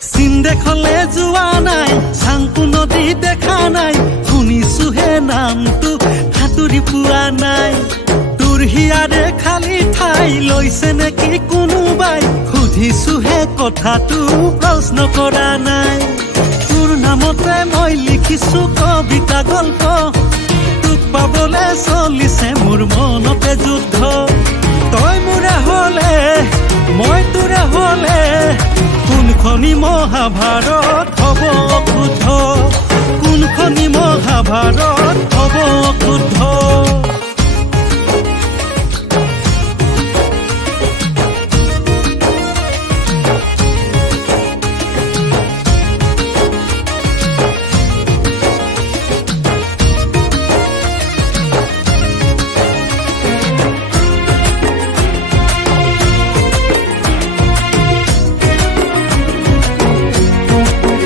সিন্দেখলে যোৱা নাই চাংকু নদী দেখা নাই শুনিছোহে নামটো সাঁতুৰি পোৱা নাই তোৰ হিয়াৰে খালী ঠাই লৈছে নেকি কোনোবাই সুধিছোহে কথাটো প্ৰশ্ন কৰা নাই তোৰ নামতে মই লিখিছো কবিতা গল্প তোক পাবলে চলিছে মোৰ মনতে যুদ্ধ তই মোৰে হলে মই তোৰে হলে কোনখনি মহাভাৰত হ'ব শুদ্ধ কোনখনি মহাভাৰত হ'ব শুদ্ধ